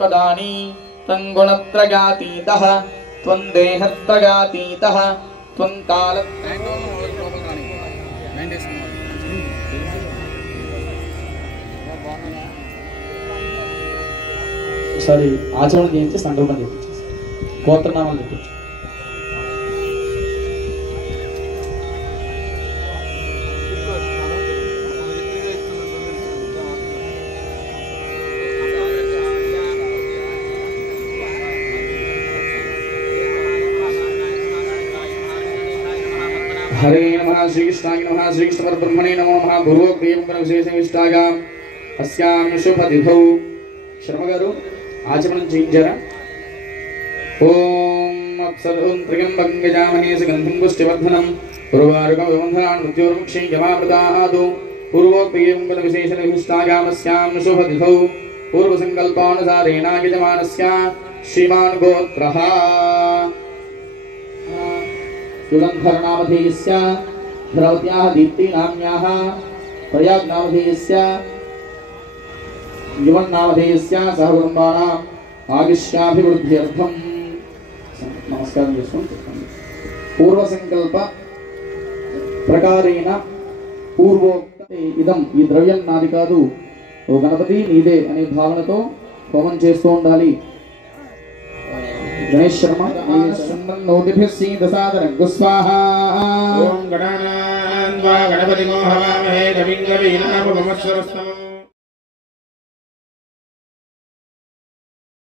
पदानि तंगुणत्रयातीतः त्वं देहत्रयातीतः त्वं काल ఒకసారి ఆచరణ చేయించి సంకల్పం చేయించి గోత్రనామాలు చెప్పించు. हरे नमः श्रीकृष्णाय नमः श्रीकृष्ण परब्रह्मणे नमो नमः भूर्वोक्तेयं विशेषविष्टायाम् अस्यां शुभतिथौ शर्मा गारु आचमनं చేయించారా? ఓం అప్సరం త్రిగంబకం గజామహే సుగంధిం పుష్టివర్ధనం పూర్వారుకం విబంధనాన్ మృత్యోర్ముక్షే యమామృతాదు పూర్వోక్తేయం విశేషవిష్టాయాम् अस्यां शुभतिथौ पूर्वसङ्कल्पानुसारेण यजमानस्य श्रीमान् गोत्रः युगन्धरनामधेयस्य द्रौपद्याः दीप्तिनाम्याः प्रयागनामधेयस्य युवन्नामधेयस्य सहकुटुम्बानाम् आयुष्याभिवृद्ध्यर्थं नमस्कारं చేసుకోండి. పూర్వసంకల్ప ప్రకారేణ పూర్వోక్త ఇదం ఈ ద్రవ్యం నాది కాదు, ఓ గణపతి నీదే అనే భావనతో హోమం చేస్తూ ఉండాలి. गणेश शर्मा नोटिभिः सीदसादरं स्वाहा। ओम गणानां वा गणपतिं हवामहे कविं कवीनामुपमश्रवस्तमम्